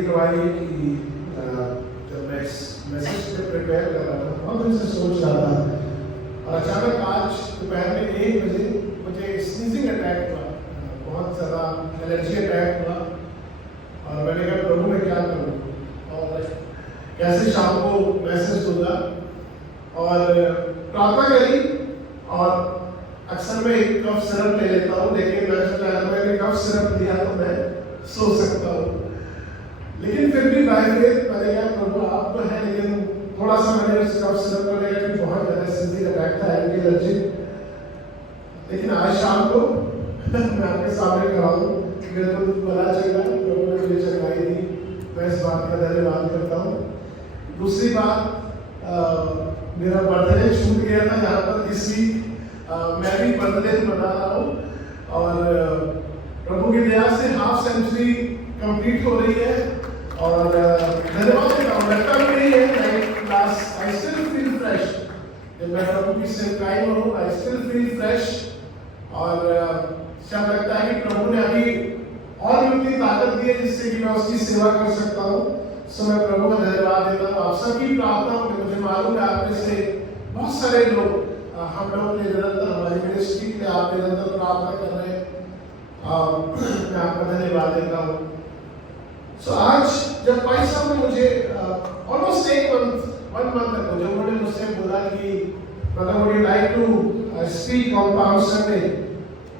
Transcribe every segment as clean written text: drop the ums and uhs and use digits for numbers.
पहली गवाही है कि जब मैं इस मैसेज पे प्रिपेयर कर रहा था, बहुत दिन से सोच रहा था, और अचानक आज दोपहर में 1 बजे मुझे स्नीजिंग अटैक हुआ, बहुत ज़्यादा एलर्जी अटैक हुआ। और मैंने कहा प्रभु मैं क्या करूँ और कैसे शाम को मैसेज दूंगा, और प्रार्थना करी। और अक्सर मैं एक कफ सिरप ले लेता हूँ, लेकिन मैं सोचा मैंने कफ सिरप लिया तो मैं सो सकता हूँ, लेकिन फिर भी बाय फेथ मैंने कहा प्रभु आप तो है, लेकिन थोड़ा सा मैंने उस कफ सिरप को लेकर कि बहुत ज़्यादा स्नीजिंग अटैक था, एंटी एलर्जी। लेकिन आज शाम को मैं आपके सामने खड़ा हूँ, बिल्कुल भला चंगा, प्रभु ने मुझे चंगाई दी, मैं इस बात का धन्यवाद करता हूँ। दूसरी बात, मेरा बर्थडे छूट गया था यहाँ पर इस वीक, मैं भी बर्थडे मना रहा हूँ, और प्रभु की दया से हाफ सेंचुरी कंप्लीट हो रही है, और धन्यवाद देता हूँ। लगता भी नहीं है like last, I still feel fresh, जब मैं प्रभु की सेवकाई में हूँ, आई स्टिल फील फ्रेश। और शायद लगता है कि प्रभु ने अभी और भी उतनी ताकत दी है जिससे कि मैं उसकी सेवा कर सकता हूँ। सो मैं प्रभु का धन्यवाद देता हूँ। आप सबकी प्रार्थना में मुझे मालूम है आप में से बहुत सारे लोग, हम लोग ने निरंतर हमारी मिनिस्ट्री के लिए आप निरंतर प्रार्थना कर रहे हैं, मैं आपका धन्यवाद देता हूँ। सो आज जब भाई साहब ने मुझे ऑलमोस्ट 1 मंथ तक जो उन्होंने मुझसे बोला कि मतलब would you like to speak on palm Sunday,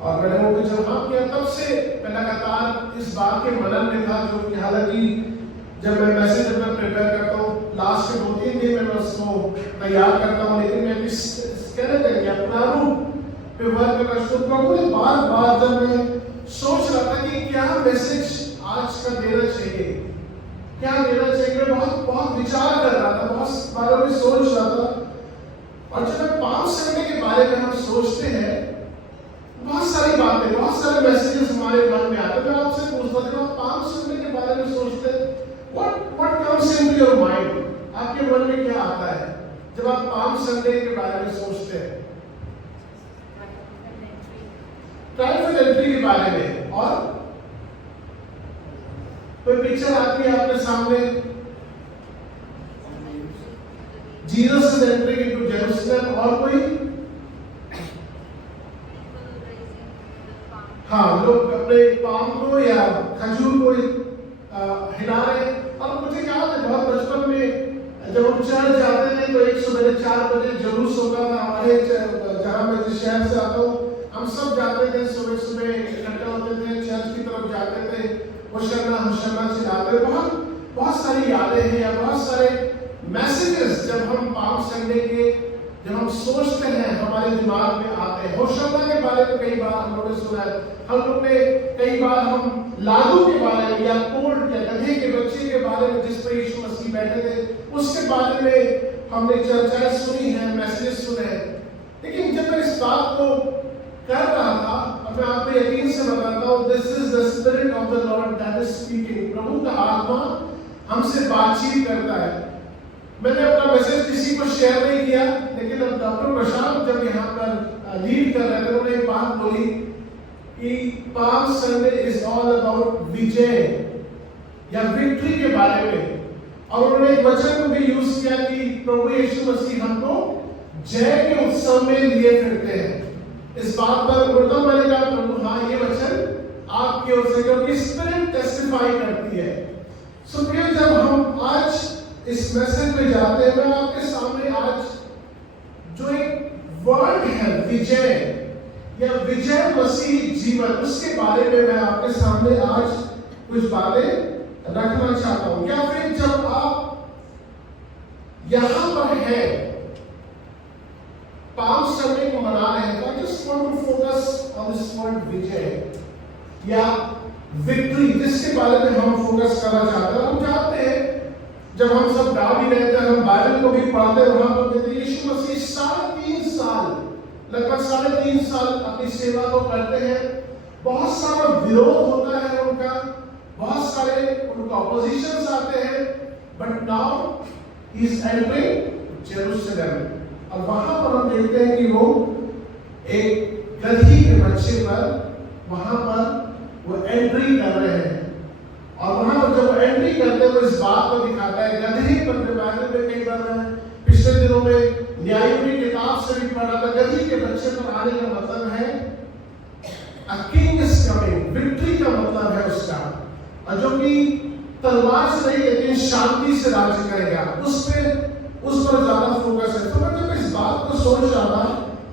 और मैंने उनको जब हाँ किया, तब से मैं लगातार इस बात के मनन में था, जो कि हालांकि जब मैं मैसेज अपना प्रिपेयर करता हूँ लास्ट के 2-3 दिन में मैं उसको तैयार करता हूँ, लेकिन मैं इस स्केलेटन या प्रारूप पे वर्क कर रहा हूँ। प्रभु ने बार जब मैं सोच रहा था कि क्या मैसेज आज का देना चाहिए, क्या देना चाहिए, मैं बहुत विचार कर रहा था, बहुत बारे में सोच रहा था। और जब पाम संडे के बारे में हम सोचते हैं, बहुत सारी बातें, बहुत सारे मैसेजेस हमारे मन में आते हैं। मैं आपसे पूछता था, पाम संडे के बारे में सोचते हैं, what comes into your mind? आपके मन में क्या आता है जब आप पाम संडे के बारे में सोचते हैं? ट्रायम्फल एंट्री के बारे में, और कोई पिक्चर आती है आपके सामने, Jesus is entering into Jerusalem, और कोई हाँ लोग अपने पाम को या खजूर को हिला रहे। और मुझे याद है बहुत बचपन में जब हम चर्च जाते थे तो एक सुबह 4 बजे जुलूस होता था हमारे, जहाँ मैं जिस शहर से आता हूँ, हम सब जाते थे सुबह इकट्ठे होते थे, चर्च की तरफ जाते थे, होशाना चिल्लाते। बहुत सारी यादें हैं या बहुत सारे मैसेजेस जब हम पाम संडे के जब हम सोचते हैं हमारे दिमाग में आते हैं। होशाना के बारे में कई बार हम लोगों ने सुना है, हम लोग ने कई बार हम लादू के बारे में या कोल्ड या गधे के बच्चे के बारे में जिस पर यीशु मसीह बैठे थे उसके बारे में हमने चर्चाएं सुनी है, मैसेजेस सुने हैं। लेकिन जब मैं इस बात को कर रहा था, अब मैं आपको यकीन से बताता हूँ, this is the spirit of the lord that is speaking. प्रभु का आत्मा हमसे बातचीत करता है। मैंने अपना मैसेज किसी को शेयर नहीं किया, लेकिन अब डॉक्टर प्रशांत जब यहाँ पर लीड कर रहे थे, उन्होंने एक बात बोली कि palm Sunday is all about विजय या विक्ट्री के बारे में, और उन्होंने एक वचन को भी यूज किया कि प्रभु यीशु मसीह हमको जय के उत्सव में लिए फिरते हैं। इस बात पर मतलब मैंने कहा प्रभु हाँ ये वचन आपकी ओर से, क्योंकि स्पिरिट टेस्टिफाई करती है। सो फिर जब हम आज इस मैसेज में जाते हैं, मैं आपके सामने आज जो एक वर्ड है विजय या विजय मसीह जीवन, उसके बारे में मैं आपके सामने आज कुछ बातें रखना चाहता हूं। या फिर जब आप यहां पर है पाम संडे को मना रहे हैं, तो I just want to focus on this word विजय या विक्ट्री, जिसके बारे में हम फोकस करना चाहते हैं। हम जानते हैं जब हम सब गा भी रहते हैं, हम बाइबल को भी पढ़ते हैं, वहां पर कहते हैं यीशु मसीह 3.5 साल, लगभग 3.5 साल अपनी सेवा को करते हैं। बहुत सारा विरोध होता है उनका, बहुत सारे उनका ऑपोजिशंस आते हैं, but now he is entering Jerusalem. और वहां पर हम देखते हैं कि वो एक गधी के बच्चे पर वहां पर वो एंट्री कर रहे हैं। और वहां पर जब एंट्री करते हैं वो इस बात को दिखाता है। गदही पर बाइबल में कई बार मैं पिछले दिनों में न्यायों की किताब से भी पढ़ा था, गदही के बच्चे पर आने का मतलब है a king is coming, victory का मतलब है उसका, और जो कि तलवार से नहीं लेकिन शांति से राज्य करेगा, उस पर ज्यादा फोकस है। तो मैं जब इस बात को सोच रहा था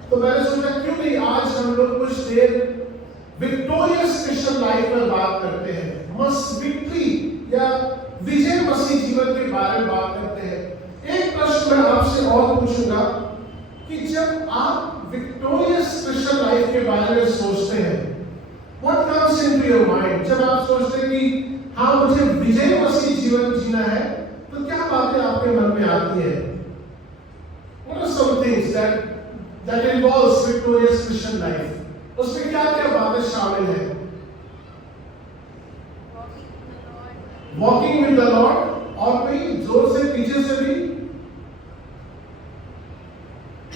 तो मैंने सोचा क्यों नहीं आज हम लोग कुछ देर विक्टोरियस क्रिश्चियन लाइफ पर बात करते हैं, मस्ट विक्ट्री या विजय मसीह जीवन के बारे में बात करते हैं। एक प्रश्न मैं आपसे और पूछूंगा कि जब आप विक्टोरियस क्रिश्चियन लाइफ के बारे में सोचते हैं, what comes into your mind? जब आप सोचते हैं कि हाँ मुझे विजय मसीह जीवन जीना है, तो क्या बातें आपके मन में आती है? What are some things that involves victorious Christian life? उसमें क्या क्या बातें शामिल हैं? Walking with the Lord, और कोई जोर से पीछे से भी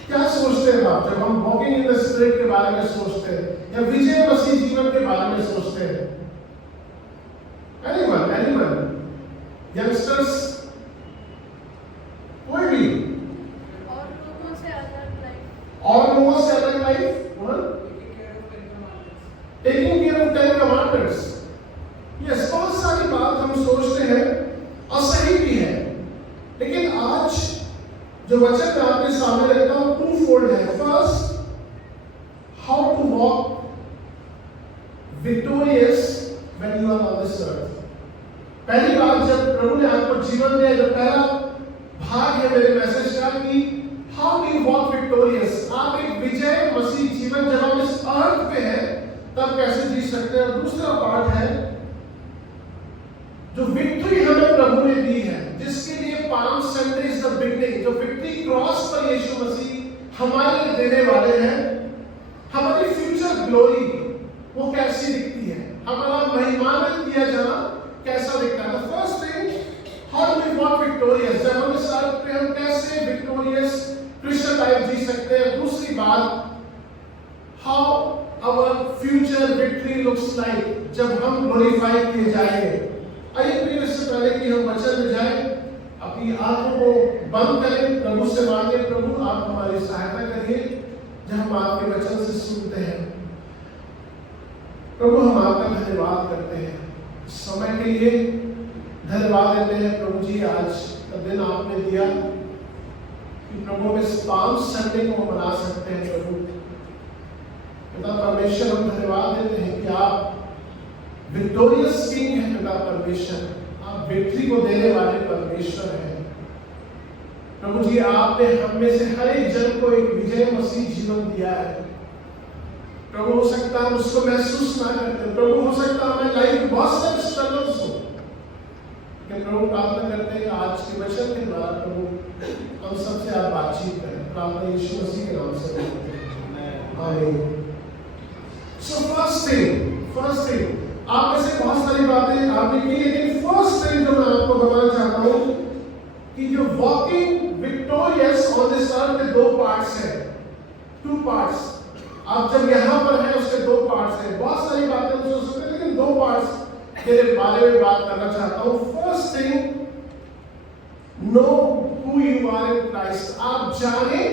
क्या सोचते हैं आप जब हम वॉकिंग इन द स्पिरिट के बारे में सोचते हैं या विजय मसीह जीवन के बारे में सोचते हैं? Anyone? Youngsters? कोई भी? और लोगों से अलग life? Taking care of 10 commandments. Yes, बहुत सारी बात हम सोचते हैं और सही भी है, लेकिन आज जो वचन मैं आपके सामने रखता हूं टू फोल्ड है। First, how to walk victorious when you are on this earth. पहली बात जब प्रभु ने आपको जीवन दिया, जो पहला भाग है मेरे मैसेज का कि how do you walk victorious, आप एक विजय मसीह जीवन जब हम इस अर्थ पे है तब कैसे जी सकते हैं। और दूसरा पार्ट है जो विक्ट्री हमें प्रभु ने दी है, जिसके लिए palm Sunday is the beginning, जो विक्ट्री क्रॉस पर यीशु मसीह हमारे लिए देने वाले हैं, हमारी फ्यूचर ग्लोरी वो कैसी दिखती है, हमारा महिमान्वित किया जाना कैसा दिखता है। First thing, how do we walk victorious, जब हम इस अर्थ पे हम कैसे विक्टोरियस क्रिश्चियन लाइफ जी सकते हैं। दूसरी बात, how our future victory looks like, जब हम ग्लोरीफाई किए जाएंगे। आइए प्रिय, इससे पहले कि हम वचन में जाएं, अपनी आंखों को बंद करें, प्रभु से मांगे, प्रभु आप हमारी सहायता करिए जब हम आपके वचन से सुनते हैं। प्रभु हम आपका धन्यवाद करते हैं समय के लिए, धन्यवाद देते हैं प्रभु जी आज का दिन आपने दिया कि प्रभु इस पाम संडे को मना सकते हैं। प्रभु पिता परमेश्वर, हम धन्यवाद देते हैं कि आप विक्टोरियस किंग है। पिता परमेश्वर, आप विक्ट्री को देने वाले परमेश्वर हैं। प्रभु जी, आपने हम में से हर एक जन को एक विजय मसीह जीवन दिया है। प्रभु हो सकता है उसको महसूस ना करते, प्रभु हो सकता है हमें लाइफ बहुत सारे स्ट्रगल्स हो, लेकिन प्रभु प्रार्थना करते हैं कि आज के वचन के द्वारा प्रभु हम सबसे आप बातचीत करें। प्रार्थना यीशु मसीह के नाम से करते हैं, आमीन। सो फर्स्ट थिंग आप में से बहुत सारी बातें आपने की, लेकिन फर्स्ट थिंग जो मैं आपको बताना चाहता हूं कि जो वॉकिंग विक्टोरियस ऑन दिस अर्थ के दो पार्ट्स हैं, टू पार्ट्स। आप जब यहाँ पर हैं उसके दो पार्ट्स हैं। बहुत सारी बातें हम सोच सकते हैं, लेकिन दो पार्ट्स के बारे में बात करना चाहता हूं। First thing, know who you are in Christ. आप जाने,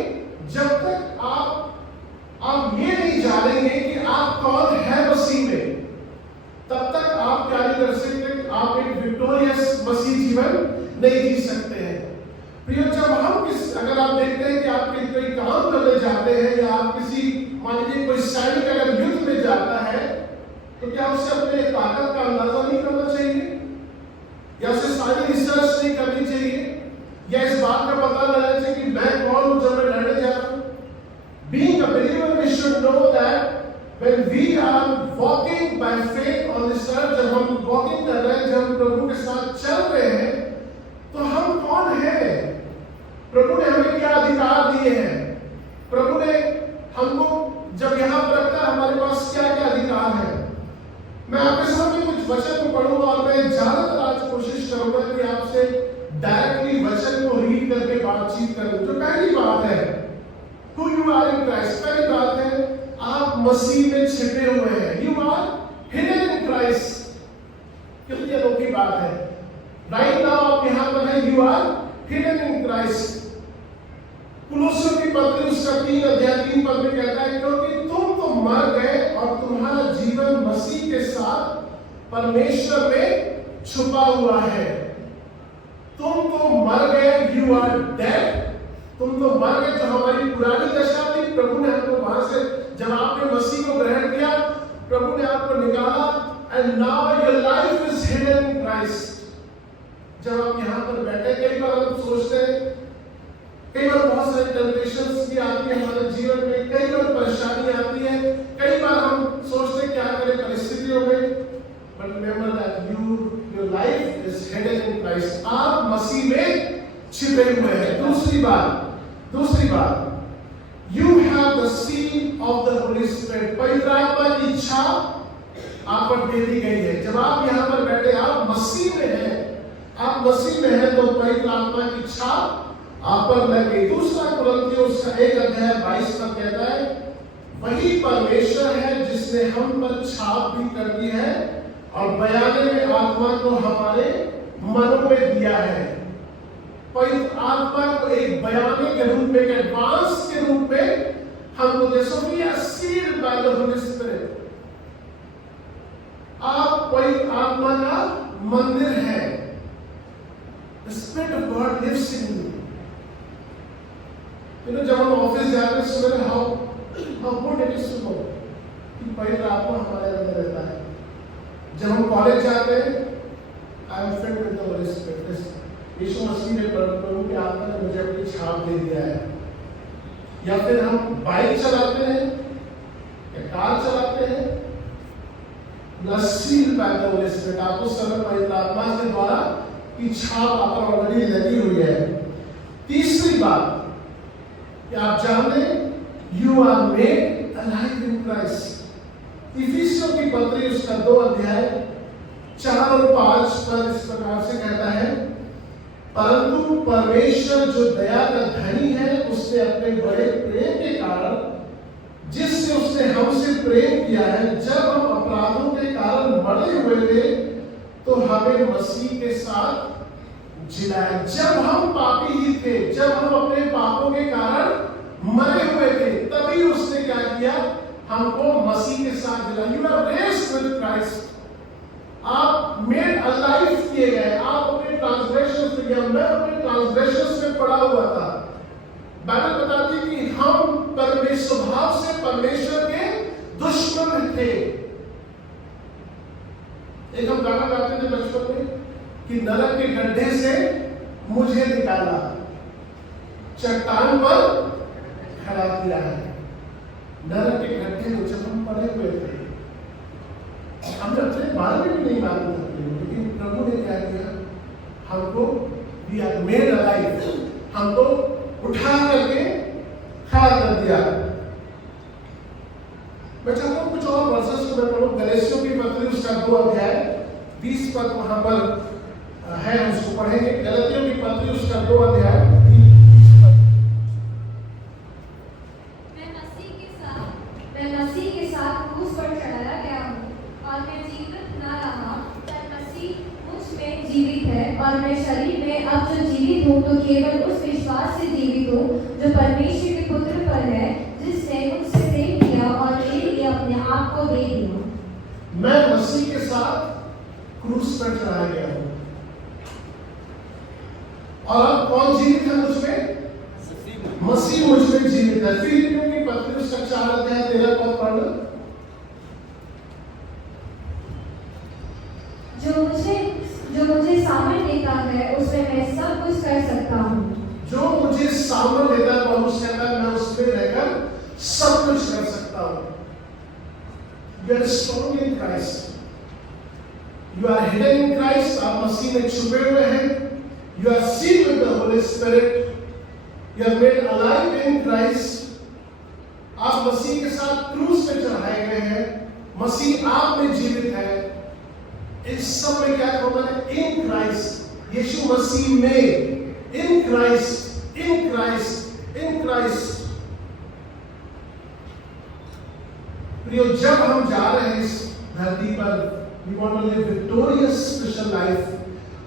जब तक आप ये नहीं जानेंगे कि आप कौन है मसीह में, तब तक आप क्या नहीं कर सकते, आप एक विक्टोरियस मसीह जीवन नहीं जी सकते हैं। प्रिय, जब हम अगर आप देखते हैं कि आप कोई काम करने जाते हैं या आप किसी, मान लीजिए कोई सैनिक अगर युद्ध में जाता है, तो क्या उसे अपने ताकत का अंदाजा नहीं करना चाहिए, या उसे सारी रिसर्च नहीं करनी चाहिए, या इस बात का पता लगाना चाहिए कि मैं कौन हूं जब मैं लड़ने जा रहा हूं। Being a believer, we should know that when we are walking by faith on this earth, जब हम walking कर रहे हैं, जब हम प्रभु के साथ चल रहे हैं, तो हम कौन हैं? प्रभु ने हमें क्या अधिकार दिए हैं? प्रभु ने हमको जब यहाँ पर रखा, हमारे पास क्या क्या अधिकार है? मैं आपके सामने कुछ वचन को पढ़ूंगा और मैं ज्यादातर आज कोशिश करूंगा कि आपसे डायरेक्टली वचन को रीड करके बातचीत करूं। जो पहली बात है, who you are in Christ, पहली बात है आप मसीह में छिपे हुए हैं। You are hidden in Christ. कितनी अनोखी बात है। राइट नाउ आप यहाँ पर है, you are hidden in Christ. कुलोसियों की पत्री उसका 3 अध्याय 3 पद में कहता है, क्योंकि तुम तो मर गए और तुम्हारा जीवन मसीह के साथ परमेश्वर में छुपा हुआ है। तुम तो मर गए, यू आर डेड। तुम तो मर गए, जो हमारी पुरानी दशा थी, प्रभु ने हमको वहां से, जब आपने मसीह को ग्रहण किया, प्रभु ने आपको निकाला, and now your life is hidden in Christ. जब आप यहाँ पर बैठे, कई बार हम सोचते हैं, कई बार बहुत सारे टेम्पटेशंस भी आती है हमारे जीवन में, कई बार परेशानी आती है, कई बार हम सोचते हैं क्या करें परिस्थितियों में, but remember that your life is hidden in Christ. आप मसीह में छिपे हुए हैं। दूसरी बात, you have the seal of the Holy Spirit। पवित्र आत्मा की इच्छा आप पर दे दी गई है। जब आप यहाँ पर बैठे, आप मसीह में हैं, आप मसीह में हैं, तो पवित्र आत्मा की इच्छा आप पर लग गई। दूसरा कुरिन्थियों उसका 1 अध्याय 22 पद कहता है, वही परमेश्वर है जिसने हम पर छाप भी कर दी है और बयाने में आत्मा को हमारे मनों में दिया है। पवित्र आत्मा को एक बयाने के रूप में, एक एडवांस के रूप में हमको देखो, we are sealed by the holy spirit. आप पवित्र आत्मा का मंदिर है। The spirit of God lives in you. जब हम ऑफिस जाते हैं सुबह, how good it is to know कि पवित्र आत्मा हमारे अंदर रहता है। जब हम कॉलेज जाते हैं, I am fit with the holy spirit. Yeshu Masih ने, प्रभु की आत्मा ने मुझे अपनी छाप दे दिया है। या फिर हम बाइक चलाते हैं या कार चलाते हैं, sealed by the holy spirit. आपको सब पवित्र आत्मा के द्वारा की छाप आप पर ऑलरेडी लगी हुई है। तीसरी बात कि आप जानते, you are made alive in Christ. इफिसियों की पत्री उसका 2 अध्याय 4 और 5 पद इस प्रकार से कहता है, परंतु परमेश्वर जो दया का धनी है, उसने अपने बड़े प्रेम के कारण, जिससे उसने हमसे प्रेम किया है, जब हम अपराधों के कारण मरे हुए थे, तो हमें मसीह के साथ जिलाया। जब हम पापी ही थे, जब हम अपने पापों के कारण मरे हुए थे, तभी उसने क्या किया, हमको मसीह के साथ जिलाया। You are raised with Christ. आप मेड अलाइव किए गए। आप अपने ट्रांसग्रेशंस में, या मैं अपने ट्रांसग्रेशंस में पड़ा हुआ था। बाइबल बताती है कि हम परमेश्वर स्वभाव से परमेश्वर के दुश्मन थे। एक हम गाना गाते थे बचपन में कि नरक के गड्ढे से मुझे निकाला, चट्टान पर खड़ा किया है। नरक के गड्ढे में जब हम पड़े हुए थे, हमने अपने बारे में भी नहीं मालूम था, लेकिन प्रभु ने क्या किया, हमको वी आर मेड अलाइव, हमको उठा करके खड़ा कर दिया। मैं चाहता हूँ कुछ और वर्सेस को मैं पढ़ूं। गलातियों की पत्री उसका 2 अध्याय 20 पद वहां पर है, उसको पढ़ेंगे। गलातियों की पत्री उसका 2 अध्याय 20 पद। मैं मसीह के साथ क्रूस पर चढ़ाया गया हूँ, और मैं जीवित न रहा, पर मसीह मुझ में जीवित है, और मैं शरीर में अब जो जीवित हूँ, तो केवल उस विश्वास से जीवित हूँ जो परमेश्वर के पुत्र पर है, जिसने मुझसे प्रेम किया और मेरे लिए अपने आप को दे दिया। मैं मसीह के साथ क्रूस पर चढ़ाया गया हूँ, और अब कौन जीवित है मुझ में? मसीह मुझ में जीवित है। फिलिपियों की पत्री उसका 4 अध्याय 13 पद पढ़ना। जो मुझे सामर्थ देता है, उसमें मैं सब कुछ कर सकता हूँ। जो मुझे सामर्थ देता है, पौलुस कहता है, मैं उसमें रहकर सब कुछ कर सकता हूँ। You are strong in Christ. You are hidden in Christ. आप मसीह में छुपे हुए हैं। You are sealed with the Holy Spirit. You are made alive in Christ. आप मसीह के साथ क्रूस पे चढ़ाए गए हैं। मसीह आप में जीवित है। इस सब में क्या होता है? इन क्राइस्ट, यीशु मसीह में, in Christ, in Christ, in Christ. प्रियो, जब हम जा रहे हैं इस धरती पर We want to live victorious Christian life.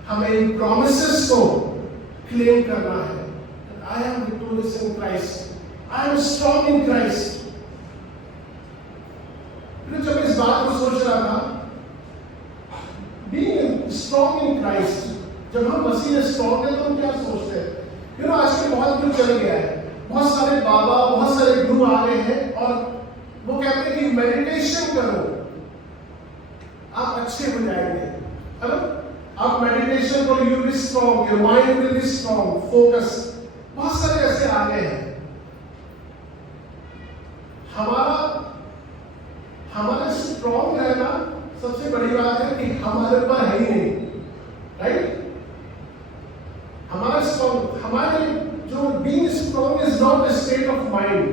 हमें इन promises को claim करना है. I am victorious in Christ. I am strong in Christ. फिर जब इस बात को सोच रहा था, being strong in Christ, जब हम मसीह में strong हैं तो हम क्या सोचते हैं? आजकल बहुत कुछ चल गया है. बहुत सारे बाबा, बहुत सारे गुरु आ गए हैं और वो कहते हैं कि मेडिटेशन करो, आप अच्छे हो जाएंगे. है ना? आप मेडिटेशन करो, you will be strong, your mind will be strong, focus. बहुत सारे ऐसे आ गए हैं. हमारा स्ट्रांग रहना सबसे बड़ी बात है कि हमारे पर है ही नहीं. राइट? हमारे जो being strong is not a state of mind.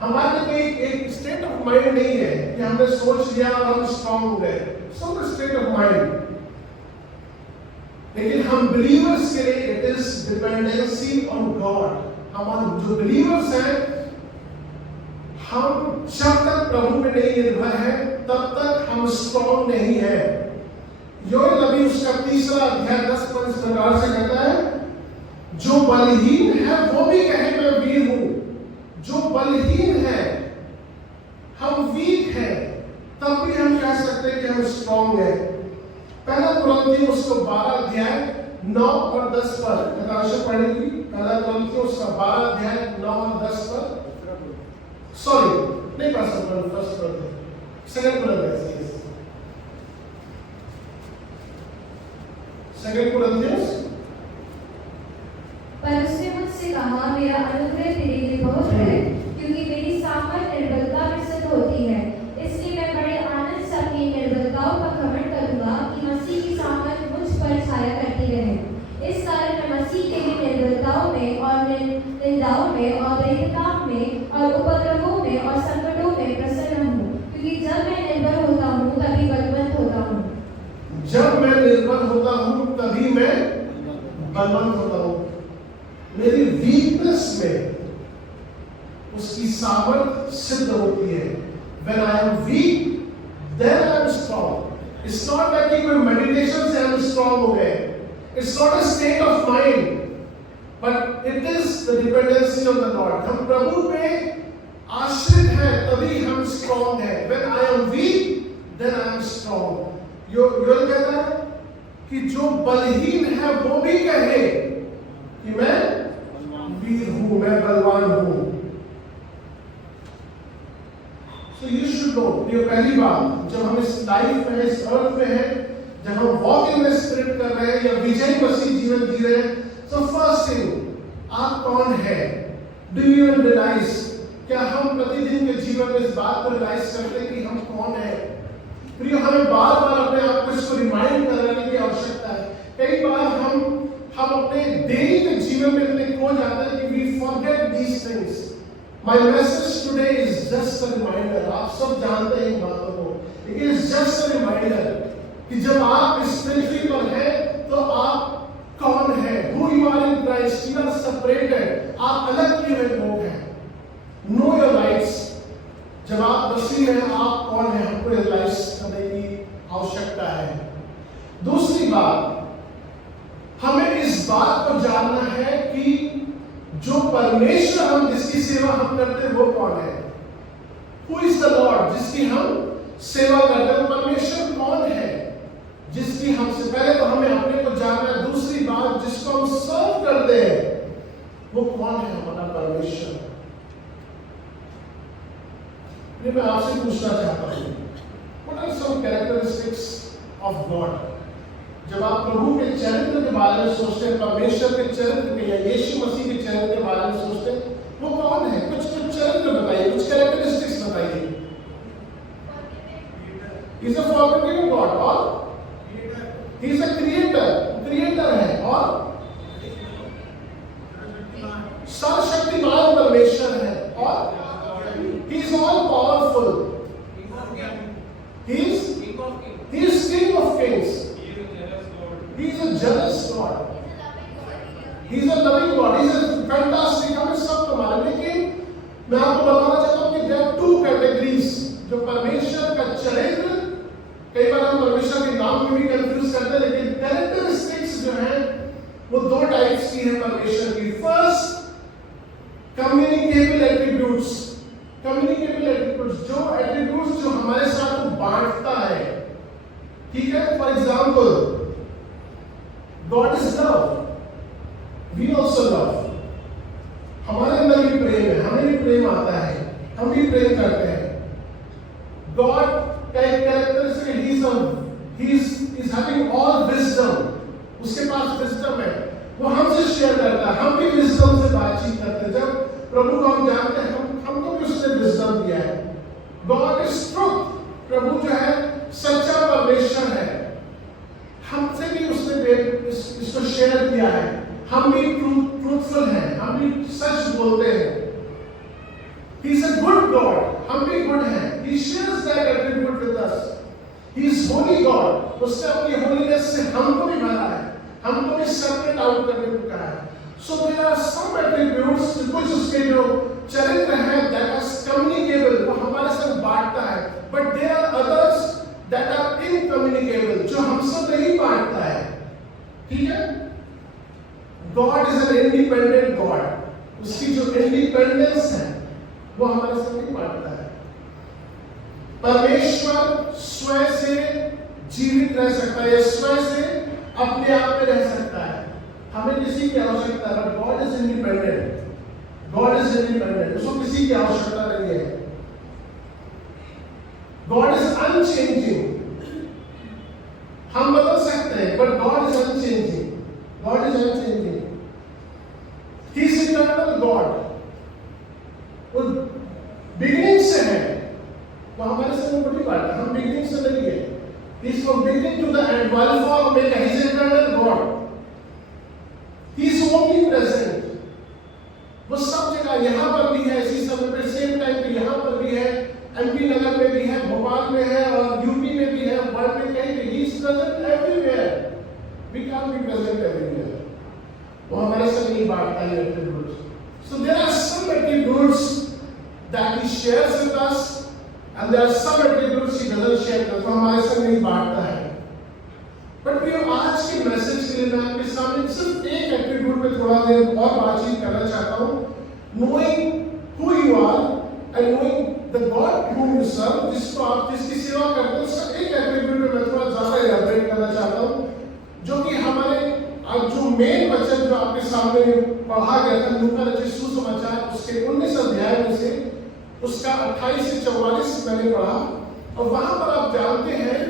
हमारे कोई एक स्टेट ऑफ माइंड नहीं है कि हमने सोच लिया और हम स्ट्रांग हो गए. सो स्टेट ऑफ माइंड. लेकिन हम बिलीवर्स के लिए it is dependency on God. हम जो बिलीवर्स हैं, हम जब तक प्रभु में नहीं निर्भर है तब तक हम स्ट्रांग नहीं है. योएल नबी उसका 3 अध्याय 10 पद इस प्रकार से कहता है, जो बलहीन है वो भी कहे मैं वीर हूं. जो बलहीन है, हम वीक हैं, तब भी हम कह सकते हैं कि हम स्ट्रांग हैं. पहला कुरिन्थियों उसको 12 अध्याय 9 और 10 पर प्रकाशित पढ़ेगी. पहला कुरिन्थियों उसका 12 अध्याय 9 और 10 पर. सॉरी, नहीं पढ़ सकता, फर्स्ट पर सेकंड कुरिन्थियों. सेकंड कुरिन्थियों. पर उसने मुझसे कहा, मेरा अनुग्रह तेरे लिए बहुत है, क्योंकि मेरी सामर्थ निर्बलता में सिद्ध होती है. इसलिए मैं बड़े आनंद से अपनी निर्बलताओं का घमंड करूंगा कि मसीह की सामर्थ मुझ पर छाया करती रहे. इस कारण मैं मसीह के लिए निर्बलताओं में और निंदाओं में और दरिद्रताओं में और उपद्रवों में और संकटों में प्रसन्न हूँ, क्योंकि जब मैं निर्भर होता हूँ तभी बलवंत होता हूँ. जब मैं निर्भर होता हूँ तभी मैं बलवंत होता हूँ. मेरी वीकनेस में उसकी सामर्थ सिद्ध होती है. When I am weak, then I am strong. It's not that कि कोई मेडिटेशन से हम स्ट्रांग हो गए. It's not a state of mind, but it is the dependency on the Lord. हम प्रभु पे आश्रित हैं तभी हम स्ट्रांग हैं. When I am weak, then I am strong. Joel कहता है कि जो बलहीन है वो भी कहे कि मैं वीर हूं, मैं बलवान हूं. So you should know, ये पहली बात, जब हम इस लाइफ में, इस अर्थ में हैं, जब हम वॉक इन द स्पिरिट कर रहे हैं या विजय मसीह जीवन जी रहे हैं, so first thing, आप कौन है? Do you even realize? क्या हम प्रतिदिन के जीवन में इस बात को रियलाइज करते हैं कि हम कौन है? प्रिय, हमें बार-बार अपने आप को इसको रिमाइंड कराने की आवश्यकता है. कई बार हम अपने डेली के जीवन में इतने खो जाते हैं कि we forget these things. My message today is just a reminder. आप सब जानते हैं इन बातों को. It is just a reminder कि जब आप इस पृथ्वी पर हैं तो आप कौन हैं? Who you are in Christ. You are separated. आप अलग किए हुए लोग हैं. Know your rights. जब आप मसीह में आप कौन हैं, हमको रियलाइज करने की आवश्यकता है. दूसरी बात, हमें इस बात को जानना है कि जो परमेश्वर, हम जिसकी सेवा हम करते हैं वो कौन है. Who is the Lord? जिसकी हम सेवा करते हैं, परमेश्वर कौन है जिसकी हमसे, पहले तो हमें अपने को जानना है. दूसरी बात, जिसको हम सर्व करते हैं वो कौन है, हमारा परमेश्वर. मैं आपसे पूछना चाहता हूँ, what are some characteristics of God? जब आप प्रभु के चरित्र के बारे में सोचते हैं, परमेश्वर के चरित्र के या यीशु मसीह के चरित्र के बारे में सोचते हैं, वो कौन है? कुछ चरित्र बताइए, कुछ कैरेक्टरिस्टिक्स बताइए. He is a forgiving God और He is a creator है और सर्वशक्तिमान परमेश्वर है और He is all powerful. He is King of Kings. He is a jealous God. He is a loving God. He is a fantastic. हमें सब तो मालूम, लेकिन मैं आपको बताना चाहता हूँ कि there are 2 categories जो परमेश्वर का चरित्र. कई बार हम परमेश्वर वो दो टाइप्स की है परमेश्वर की। First, communicable attributes. Communicable attributes, जो एट्रीब्यूट्स जो हमारे साथ वो बांटता है, ठीक है। For example, God is love, we also love. हमारे अंदर भी प्रेम है, हमें भी प्रेम आता है, हम भी प्रेम करते हैं। गॉड का एक characteristic, he is having all wisdom, उसके पास विजडम है, वो हमसे शेयर करता है, हम भी विजडम से बातचीत करते हैं। जब प्रभु को हम जानते हैं, हमको भी उसने विजडम दिया है। गॉड इज ट्रुथ, प्रभु जो है सच्चा परमेश्वर है, हमसे भी उसने इसको शेयर किया है। हम भी ट्रूथफुल हैं, हम भी सच बोलते हैं। He is a good God, हम भी गुड हैं। He shares that attribute with us. He is holy God, उसने अपनी होलीनेस से हमको भी भरा है, हमको भी सेपरेट आउट करने को कहा है। So there are some attributes, कुछ उसके जो चरित्र हैं that are communicable, वो हमारे साथ बांटता है, but there are others that are incommunicable, जो हमसे नहीं बांटता है, ठीक है। God is an independent God, उसकी जो इंडिपेंडेंस है वो हमारे साथ नहीं बांटता है। परमेश्वर स्वयं से जीवित रह सकता है, स्वयं से अपने आप में रह सकता है, हमें किसी की आवश्यकता है। God is independent, God is independent, उसको किसी की आवश्यकता नहीं है। गॉड इज अनचेंजिंग, हम बदल सकते हैं, but God is unchanging, God is unchanging. He is eternal God, वो बिगिनिंग से है, वो हमारे से वो बड़ी बात है, हम बिगिनिंग से नहीं है। He is from beginning to the end, Alpha Omega, he is eternal God. He is omnipresent. वो सब जगह, यहाँ पर भी है, इसी समय पे सेम टाइम पे यहाँ पर भी है, एमपी नगर में भी है, भोपाल में है और यूपी में भी है, वर्ल्ड में कहीं भी। He is present everywhere. We can't be present everywhere. वो हमारे से नहीं बांटता है attributes. So there are some attributes that he shares with us, and there are some attributes he doesn't share with us, वो हमारे से नहीं बांटता है। But we आज के मैसेज के लिए मैं आपके सामने सिर्फ एक एट्रीब्यूट पे थोड़ा देर और बातचीत करना चाहता हूँ। Knowing who you are and knowing the God whom you serve, जिसको आप जिसकी सेवा करते हो, उसका एक एट्रीब्यूट पे मैं थोड़ा ज़्यादा इलैबोरेट करना चाहता हूँ, जो कि हमारे अब जो मेन वचन जो आपके सामने पढ़ा गया था, लूका रचित सुसमाचार उसके 19 अध्याय में से उसका 28 से 44 मैंने पढ़ा, और वहां पर आप जानते हैं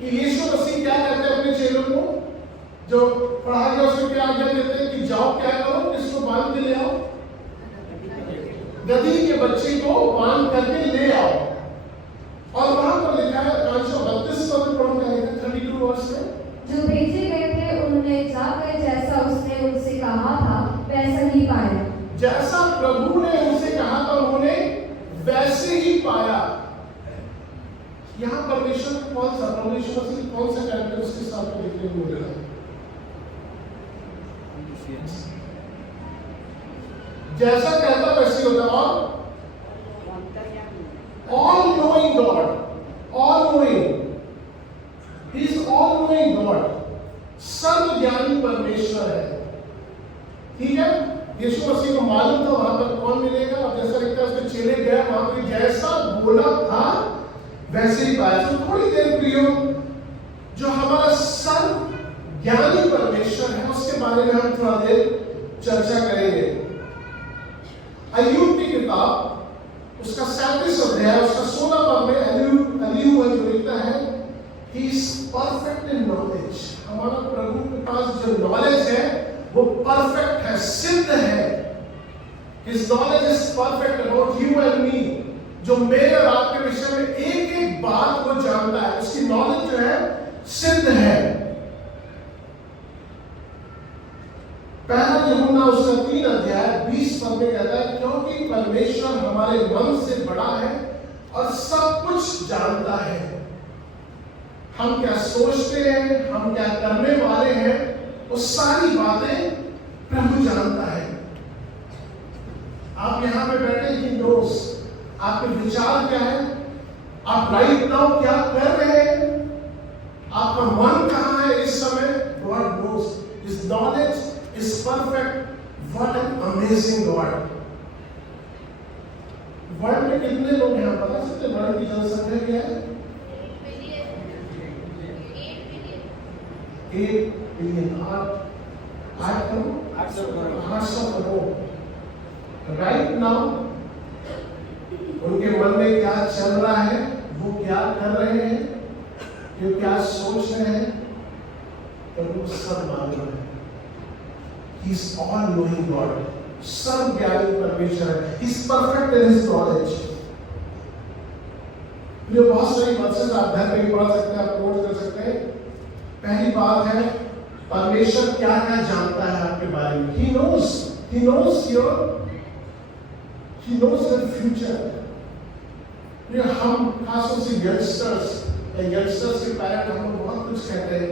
कि यीशु मसीह क्या कहते हैं अपने चेलों को, जो पढ़ा गया उसमें क्या आज्ञा देते हैं कि जाओ क्या करो, किसको बांध के ले आओ, गधी के बच्चे को बांध करके ले आओ। और वहां पर लिखा है 532 में पढ़ो क्या लिखा है 32 वर्ष में, जो भेजे गए थे उन्होंने जाकर जैसा उसने उनसे कहा था वैसा ही पाया। जैसा प्रभु ने उनसे कहा था उन्होंने वैसे ही पाया। यहाँ परमेश्वर कौन सा, परमेश्वर से कौन सा कैरेक्टर उसके साथ में देखने को मिला? जैसा कहता वैसे होता। और all knowing God, all knowing, he is all knowing God, सर्वज्ञानी परमेश्वर है, ठीक है। यीशु मसीह को मालूम था वहां पर कौन मिलेगा, और जैसा लिखता है उसके चेले गए वहां पर, जैसा बोला था वैसे ही पाया। तो थोड़ी देर प्रियो, जो हमारा सर्व ज्ञानी परमेश्वर है उसके बारे में हम थोड़ा देर चर्चा करेंगे। अय्यूब की किताब उसका 37 अध्याय उसका 16 पद में अय्यूब जो लिखता है, he is perfect in knowledge. हमारा प्रभु के पास जो नॉलेज है वो परफेक्ट है, सिद्ध है। His knowledge is perfect about you and me. जो मेरे और आपके विषय में एक एक बात वो जानता है, उसकी नॉलेज जो है सिद्ध है। पहला यूहन्ना उसका 3 अध्याय 20 पद में कहता है, क्योंकि परमेश्वर हमारे मन से बड़ा है और सब कुछ जानता है। हम क्या सोचते हैं, हम क्या करने वाले हैं, वो सारी बातें प्रभु जानता है। आप यहाँ पे बैठे ही नोस, आपके विचार क्या है, आप राइट नाउ क्या कर रहे हैं, आपका मन कहाँ है इस समय, God knows. His knowledge What an amazing God! World में कितने लोग हैं पता सकते? वर्ल्ड की जनसंख्या क्या है? 8 बिलियन, 800 करोड़। राइट नाउ उनके मन में क्या चल रहा है, वो क्या कर रहे हैं, वो क्या सोच रहे हैं, तो वो सब मालूम है। He is all knowing God, सर्वज्ञानी परमेश्वर है। He is perfect in his knowledge। ये बहुत सारी वर्सेस आप घर में पढ़ सकते हैं, आप नोट कर सकते हैं। पहली बात है, परमेश्वर क्या क्या जानता है आपके बारे में। He knows your future। ये हम खासतौर से यंगस्टर्स के पेरेंट हम लोग बहुत कुछ कहते हैं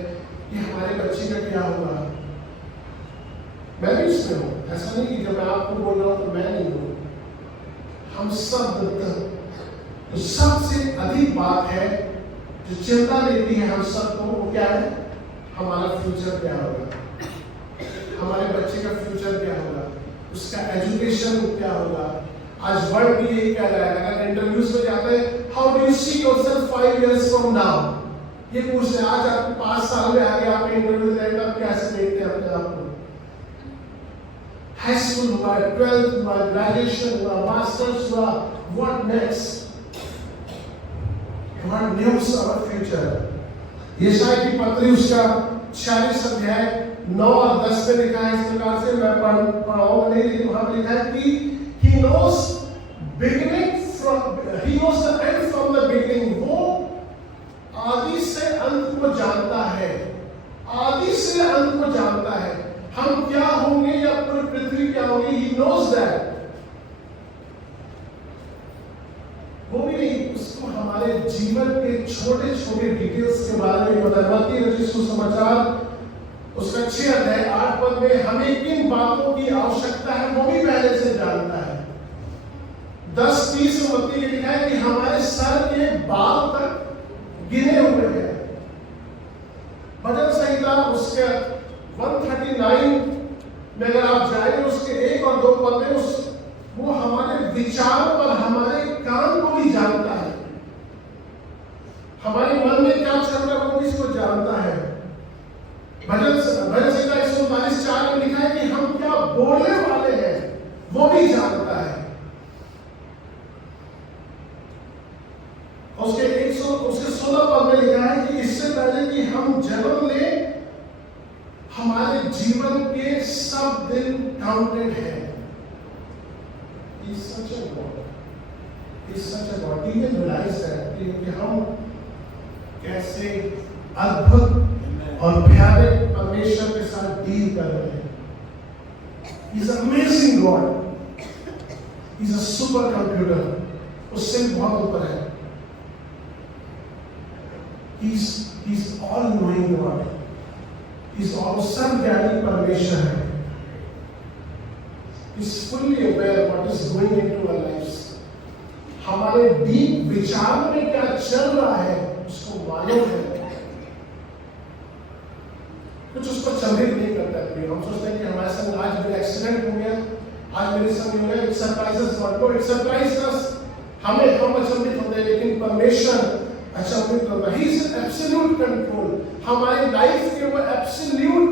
कि हमारे बच्चे का क्या होगा। मैं भी इसमें हूँ, ऐसा नहीं कि जब मैं आपको बोल रहा हूँ तो मैं नहीं हूँ। हम सब तो सबसे अधिक बात है जो चिंता लेती है हम सबको, वो क्या है? हमारा फ्यूचर क्या होगा, हमारे बच्चे का फ्यूचर क्या होगा, उसका एजुकेशन क्या होगा। आज वर्ल्ड भी यही कह रहा है, अगर इंटरव्यूज में जाते हैं, how do you see yourself 5 years from now, ये पूछ रहे हैं। आज आपको 5 साल में आगे आप इंटरव्यू देंगे, आप कैसे देखते हैं अपने आप को? हाई स्कूल हुआ, 12th हुआ, ग्रेजुएशन हुआ, मास्टर्स हुआ, what next? What news about future? यशायाह की पत्री उसका 46 अध्याय 9 और 10 में लिखा है इस प्रकार से, मैं पढ़ाऊंगा नहीं, लेकिन वहां लिखा है कि He knows the end from the beginning। वो आदि से अंत को जानता है, आदि से अंत को जानता है। हम क्या होंगे या पूरी पृथ्वी क्या होगी, He knows that। वो भी नहीं, उसको हमारे जीवन के छोटे छोटे डिटेल्स के बारे में पता है। मत्ती रचित सुसमाचार उसका 6 अध्याय 8 पद में हमें किन बातों की आवश्यकता है वो भी पहले से जानता है। 10:30 में मत्ती में लिखा है कि हमारे सर के बाल तक गिने हुए हैं। भजन संहिता उसके 139 में अगर आप जाएंगे, उसके 1 और 2 पद में वो हमारे विचारों और हमारे काम को भी जानता है। हमारे मन में क्या चल रहा है वो भी इसको जानता है। भजन संहिता 139:4 में लिखा है कि हम क्या बोलने वाले हैं वो भी जानता है। उसके 16 पद में लिखा है कि इससे पहले कि हम जन्म लें, हमारे जीवन के सब दिन काउंटेड है। He's such a God. Do you realize that कि हम कैसे अद्भुत और भयानक परमेश्वर के साथ डील कर रहे हैं। He's an amazing God. He's a super computer। उससे बहुत ऊपर है। He's all knowing God। He's all सर्वज्ञानी परमेश्वर है। He's fully aware what is going into our lives। हमारे डीप विचारों में क्या चल रहा है उसको मालूम है। कुछ उसको चंद्रित नहीं करता है। हम सोचते हैं कि हमारे संग आज भी एक्सीडेंट हो गया, आज मेरे संग हो गया, it surprises God. No, it surprises us. हम अचंभित होते हैं, लेकिन परमेश्वर अचंभित होता है। He is in absolute control. हमारी लाइफ के वो एब्सोल्यूट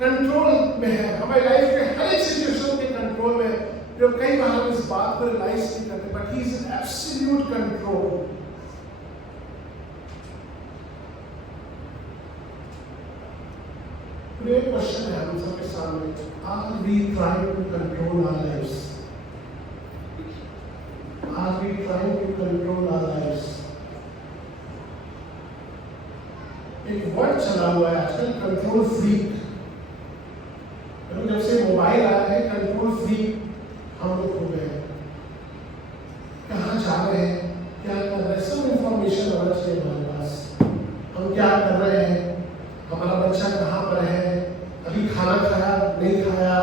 कंट्रोल में है। हमारी लाइफ के हर एक सिचुएशन के कंट्रोल में। जो कई बार हम इस बात को रियलाइज नहीं करते, but he is in absolute control. एक क्वेश्चन है हम सबके सामने, are we trying to control our lives? Are we trying to control our lives? एक वर्ड चला हुआ है आजकल, कंट्रोल फ्रीक। जब से मोबाइल आया है, कंट्रोल फ्रीक हम लोग हो गए। कहाँ जा रहे हैं, क्या कर रहे हैं, सब इंफॉर्मेशन होना चाहिए हमारे पास। हम क्या कर रहे हैं, हमारा बच्चा कहाँ पर है, अभी खाना खाया नहीं खाया,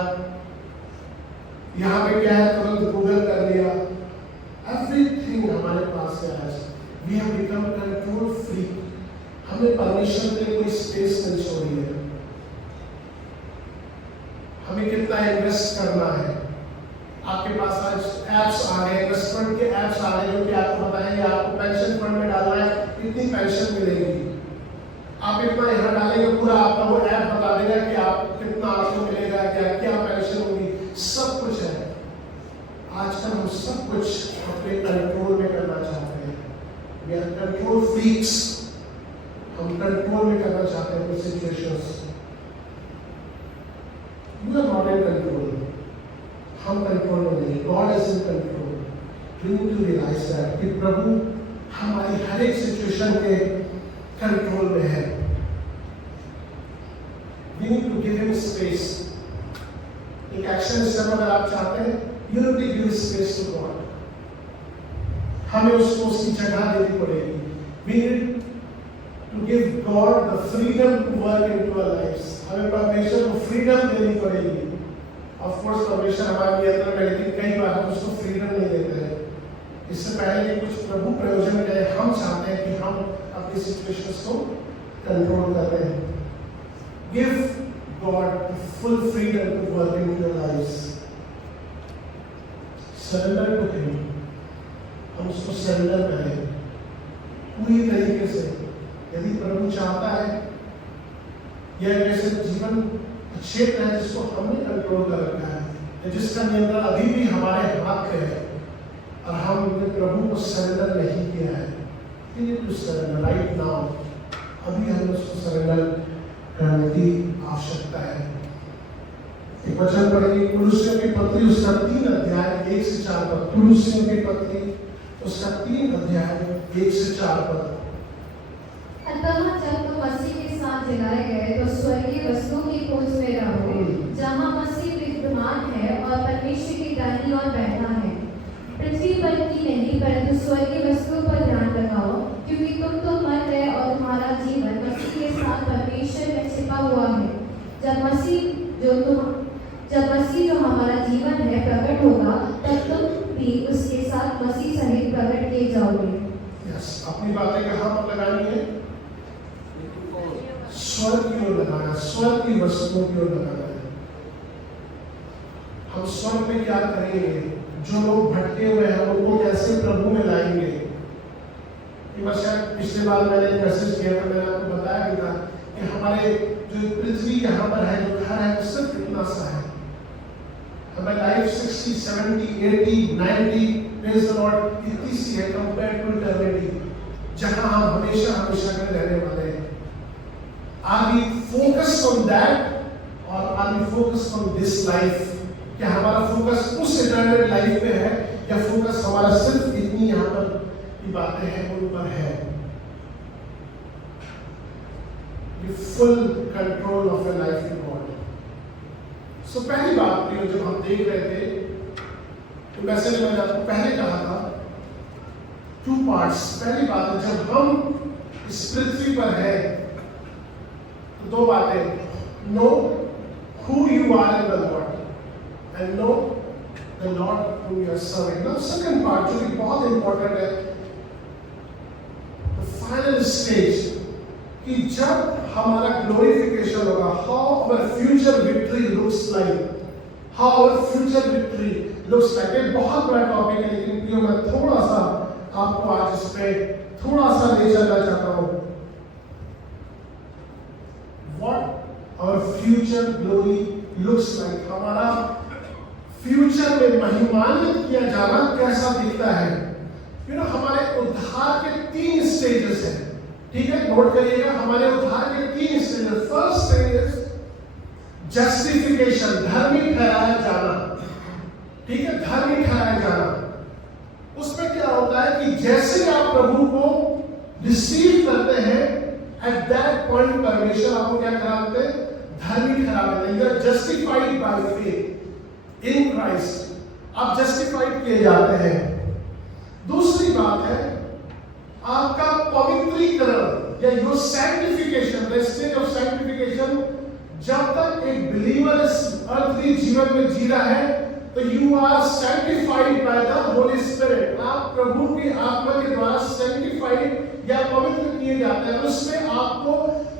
यहाँ पे क्या है तुरंत गूगल कर लिया। एवरीथिंग हमारे पास है आज। We have become control free. हमें परमिशन के लिए कोई स्पेस नहीं छोड़ी है। हमें अभी कितना इन्वेस्ट करना है। आपके पास आज ऐप्स आ गए, इन्वेस्टमेंट के ऐप्स आ गए जो कि आपको बताएंगे आपको पेंशन फंड में डालना है इतनी पेंशन मिलेगी, आप इतना यहाँ डालेंगे, पूरा आपका वो ऐप बता देगा कि आप कितना आपको मिलेगा, क्या क्या पेंशन होगी, सब कुछ है। आजकल हम सब कुछ अपने कंट्रोल में करना चाहते हैं। वी आर कंट्रोल फ्रीक्स, हम कंट्रोल में करना चाहते हैं कुछ situations. You are not in control, हम कंट्रोल में नहीं, God is in control. We need to realize that कि प्रभु हमारी हर एक सिचुएशन के कंट्रोल में है। We need to give him space. एक एक्शन स्टेप अगर आप चाहते हैं, you need to give space to God. हमें उसको उसकी जगह देनी पड़ेगी। We need to give God the freedom to work into our lives. हमें परमेश्वर को फ्रीडम देनी पड़ेगी। ऑफ कोर्स परमेश्वर हमारे नियंत्रण में, लेकिन कई बार हम उसको फ्रीडम नहीं देते हैं। इससे पहले कि कुछ प्रभु प्रयोजन करे, हम चाहते हैं कि हम अपनी सिचुएशंस को कंट्रोल कर रहे हैं। Give God full freedom to work in your lives. Surrender to him, हम उसको सरेंडर करें पूरी तरीके से। यदि प्रभु चाहता है यह ऐसे जीवन क्षेत्र है जिसको हमने कंट्रोल कर रखा है, जिसका नियंत्रण अभी भी हमारे हाथ में है और हमने प्रभु को सरेंडर नहीं किया है, we need to surrender right now। अभी हमें उसको सरेंडर करने की आवश्यकता है। एक वचन पढ़ेंगे कुलुस्सियों की पत्री उसका 3 अध्याय 1 से 4 पद। कुलुस्सियों की पत्री उसका 3 अध्याय 1 से 4 पद। अतः जब तुम मसीह के साथ जलाए गए तो स्वर्गीय वस्तुओं की खोज में रहो, जहाँ मसीह विद्यमान है और परमेश्वर की दाहिनी ओर बैठा है। पृथ्वी पर की नहीं परंतु स्वर्गीय वस्तुओं पर ध्यान लगाओ, क्योंकि तुम तो मर गए और तुम्हारा जीवन मसीह के साथ परमेश्वर में छिपा हुआ है। जब मसीह जो हमारा जीवन है प्रकट होगा, तब तुम भी उसके साथ मसीह सहित प्रकट किए जाओगे। अपनी बातें कहाँ पर लगानी है? स्वर्ग की ओर लगाना, स्वर्ग की वस्तुओं की ओर लगाना है। हम स्वर्ग में क्या करेंगे? जो लोग भटके हुए हैं उनको कैसे प्रभु में लाएंगे? शायद पिछले बार मैंने एक मैसेज किया था, मैंने आपको बताया भी था कि हमारे जो पृथ्वी यहाँ पर है, जो घर है, सिर्फ इतना सा है। हमें लाइफ 60, 70, 80, 90 प्रेज़ द लॉर्ड इतनी सी है कंपेयर टू इटर्निटी, जहाँ हम हमेशा हमेशा के रहने वाले हैं। Are we focused on that or are we focused on this life? क्या हमारा फोकस उस इटर्नल लाइफ पे है या फोकस हमारा सिर्फ इतनी यहाँ पर की बातें हैं उन पर है? You full control of your life in God. So पहली बात थी जब हम देख रहे थे तो मैसेज में आपको पहले कहा था 2 parts। पहली बात है जब हम इस पृथ्वी पर है तो 2 बातें, know who you are in the Lord and know the Lord whom you are serving। Now second part जो कि बहुत important है, the final stage कि जब हमारा glorification होगा, how our future victory looks like, how our future victory looks like। ये बहुत बड़ा टॉपिक है, लेकिन क्यों मैं थोड़ा सा आपको आज इस पे थोड़ा सा ले चलना चाहता हूँ। What our future glory looks like, हमारा फ्यूचर में महिमान्वित किया जाना कैसा दिखता है। हमारे उद्धार के 3 स्टेजेस हैं, ठीक है, नोट करिएगा। हमारे उद्धार के 3 stages. First stage is justification, धर्मी ठहराया जाना, ठीक है, धर्मी ठहराया जाना। उसमें क्या होता है कि जैसे आप प्रभु को रिसीव करते हैं, एट दैट पॉइंट परमेश्वर आपको क्या कराते हैं? धर्मी ठहरा देते हैं। You are justified by faith in Christ, आप जस्टिफाइड किए जाते हैं। दूसरी बात है आपका पवित्रीकरण या your sanctification, the stage of sanctification. जब तक एक बिलीवर इस अर्थ जीवन में जी रहा है तो you are sanctified by the holy spirit. आप प्रभु की आत्मा के द्वारा सैंक्टिफाइड या पवित्र किए जाते हैं। उसमें आपको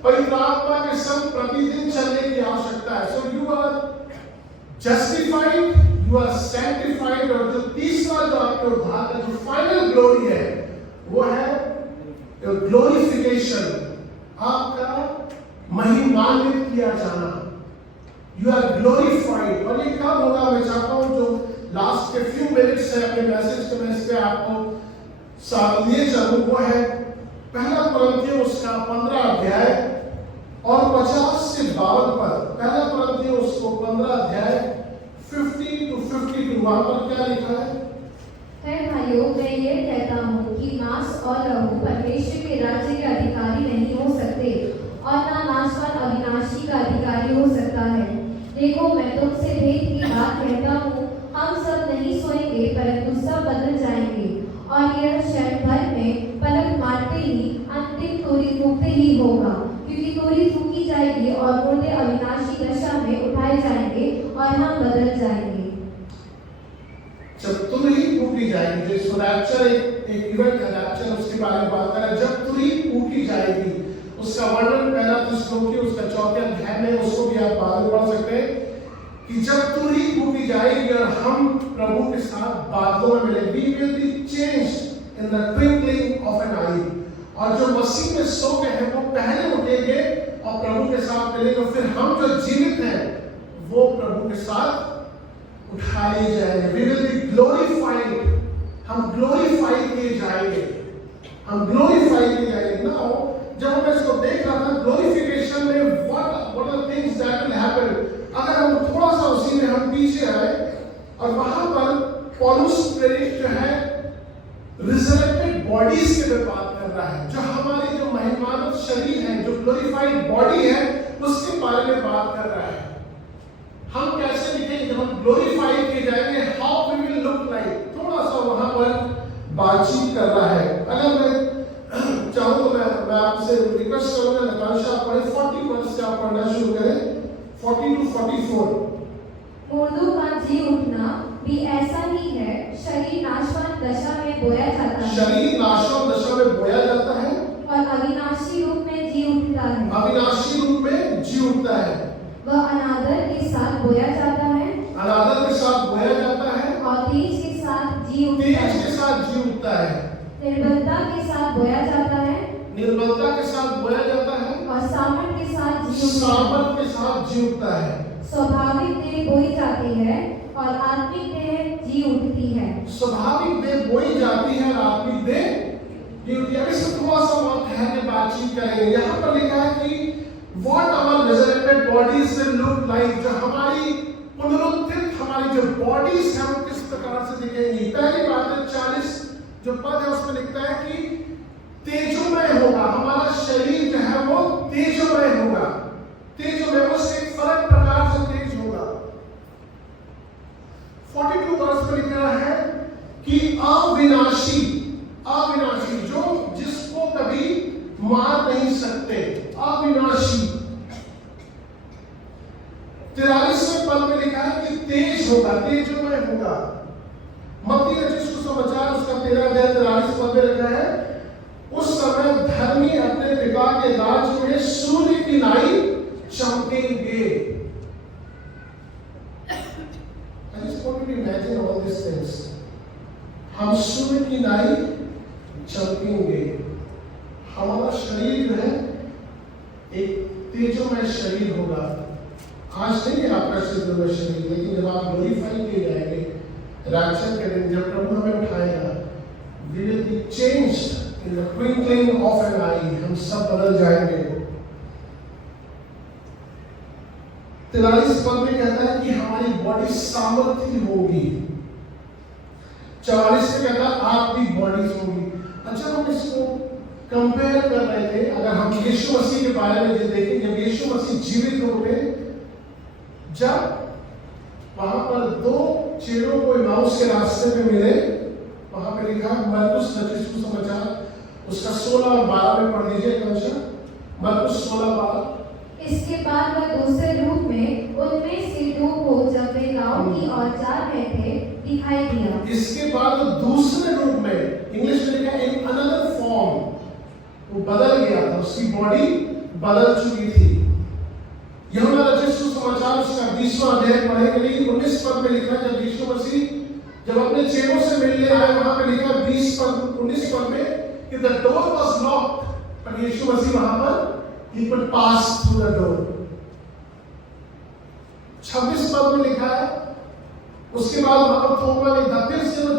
पवित्र आत्मा के संग प्रतिदिन चलने की आवश्यकता है। So you are justified, you are sanctified, और जो तीसरा जो आपके उद्धार का जो फाइनल ग्लोरी है वो है ग्लोरिफिकेशन, आपका महिमान्वित किया जाना। You are glorified. और ये कब होगा? मैं चाहता हूं जो लास्ट के फ्यू मिनट्स है अपने मैसेज के, मैं इस पे आपको साथ लिए चलूं। वो है पहला कुरिन्थियों उसका 15 अध्याय और 50 से 52 पद। पहला कुरिन्थियों उसको 15 अध्याय 50 to 52, वहां पर क्या लिखा है? भाइयों, मैं ये कहता हूँ कि मांस और लहू परमेश्वर के राज्य के अधिकारी नहीं हो सकते, और ना नाशवान अविनाशी का अधिकारी हो सकता है। देखो, मैं तुमसे भेद की बात कहता हूँ, हम सब नहीं सोएंगे, परंतु सब बदल जाएंगे, और यह क्षण भर में पलक मारते ही अंतिम तोरी फूंकते ही होगा। क्योंकि तोरी फूंकी जाएगी और मुर्दे अविनाशी दशा में उठाए जाएंगे, और हम बदल जाएंगे। जब तुरही फूकी जाएगी, जिसको रैप्चर एक इवेंट है, रैप्चर उसके बारे में बात कर रहा है। जब तुरही फूकी जाएगी, उसका वर्णन पहला थिस्सलुनीकी उसका 4 अध्याय में, उसको भी आप बाद में पढ़ सकते हैं कि जब तुरही फूकी जाएगी और हम प्रभु के साथ बादलों में मिलेंगे, we will be changed in the twinkling of an eye। और जो मसीह में सो गए हैं वो पहले उठेंगे और प्रभु के साथ मिलेंगे। फिर हम जो जीवित हैं वो प्रभु के साथ उठाए जाएंगे। We will be glorified। हम ग्लोरीफाई किए जाएंगे, हम ग्लोरीफाई किए जाएंगे। नाउ जब मैं इसको देख रहा था ग्लोरिफिकेशन में what are things that will happen, अगर हम थोड़ा सा उसी में हम पीछे आए और वहां पर पौलुस प्रेरित जो है रिजरेक्टेड बॉडीज के बारे में बात कर रहा है, जो हमारी जो महिमान्वित शरीर है, जो ग्लोरीफाइड बॉडी है, उसके बारे में बात कर रहा है। हम कैसे दिखेंगे जब हम ग्लोरीफाई किए जाएंगे, how we will look like, थोड़ा सा वहां पर बातचीत कर रहा है। अगर मैं चाहूं तो मैं आपसे रिक्वेस्ट करूंगा नताशा आप पढ़े 40 वर्ष से आप पढ़ना शुरू करें, 40 to 44। मुर्दों का जी उठना भी ऐसा ही है, शरीर नाशवान दशा में बोया जाता है, शरीर नाशवान दशा में बोया जाता है, और अविनाशी रूप में जी उठता है, अविनाशी रूप में जी उठता है। वह अनादर के साथ बोया जाता है, अनादर के साथ बोया जाता है, और तेज के साथ जी उठता तेज है, के साथ जी उठता है, निर्बलता के साथ बोया जाता है, निर्बलता के साथ बोया जाता है, और सामर्थ के साथ जी उठता है। सामर्थ के साथ जी उठता है। स्वाभाविक देह बोई जाती है और आत्मिक देह जी उठती है। स्वाभाविक देह बोई जाती है और आत्मिक देह जी उठती है। इसमें थोड़ा सा वक्त है कि बातचीत करेंगे। यहाँ पर लिखा है कि what our resurrected bodies will look like, जो हमारी पुनरुत्थित हमारी जो बॉडीज है वो किस प्रकार से दिखेंगी। पहली बात है 40 जो पद है उसमें लिखता है कि तेजोमय होगा, हमारा शरीर जो है वो तेजोमय होगा, तेजोमय उससे एक फर्क प्रकार से तेज होगा। 42 वर्ष में लिखा है कि अविनाशी, अविनाशी जो जिसको कभी मार नहीं सकते, अविनाशी। 43वें पद में लिखा है कि तेज होगा, तेजोमय होगा। मत्ती रचित सुसमाचार उसका 13 अध्याय 43 पद में लिखा है, उस समय धर्मी अपने पिता के राज्य में सूर्य की नाई चमकेंगे। I just want you to imagine all these things। हम सूर्य की नाई चमकेंगे। हमारा शरीर जो है एक तेजोमय शरीर होगा। आज नहीं है आपका तेजोमय शरीर, लेकिन जब आप ग्लोरीफाई किए जाएंगे रैप्चर के दिन, जब प्रभु हमें उठाएगा, we will be changed in the twinkling of an eye। हम सब बदल जाएंगे। 43 पद में कहता है कि हमारी बॉडी सामर्थी होगी। 44 में कहता है आपकी बॉडीज होगी। अच्छा, हम इसको कंपेयर कर रहे थे, अगर हम यीशु मसीह के बारे में देखें, जब यीशु मसीह जीवित हो गए, जब वहां पर 2 चेलों को इमाउस के रास्ते पे मिले, वहां पे लिखा मरकुस रचित सुसमाचार उसका 16 और 12 में पढ़ लीजिए कक्षा, मरकुस 16-12। इसके बाद वह दूसरे रूप में उनमें से 2 को जब वे गांव की ओर जा रहे थे दिखाई दिया। इसके बाद वो दूसरे रूप में, इंग्लिश में लिखा है इन अनदर फॉर्म, वो बदल गया था, उसकी बॉडी बदल चुकी थी। यूहन्ना रचित सुसमाचार उसका 20 20वां अध्याय पढ़ेंगे, लेकिन 19 पद में लिखा जब यीशु मसीह जब अपने चेलों से मिलने आए, वहां पे लिखा 19 पद में कि the door was locked, पर यीशु मसीह वहां पर he could pass through the door। 26 पद में लिखा है, उसके बाद वहां पर थोमा ने था, फिर से वो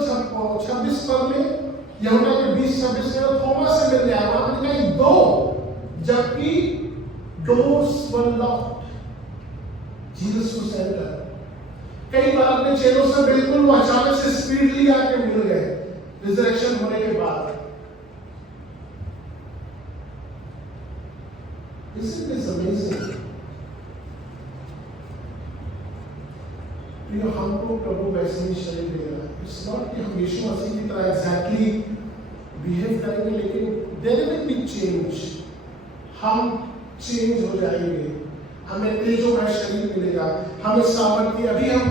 26 पद में यहूदा के 20-26 में थोमा से मिलने आया, वहां पर लिखा 2, जबकि doors were locked, Jesus was entered। कई बार अपने चेलों से बिल्कुल वो अचानक से स्पीडली आके मिल गए रिजरेक्शन होने के बाद। Isn't this amazing? हमको प्रभु वैसे ही शरीर दे रहा है। It's not कि हम यीशु मसीह की तरह एग्जैक्टली बिहेव करेंगे, लेकिन there will be change। हम चेंज हो जाएंगे, हमें तेजोमय शरीर मिलेगा, हमें सामर्थ्य। अभी हम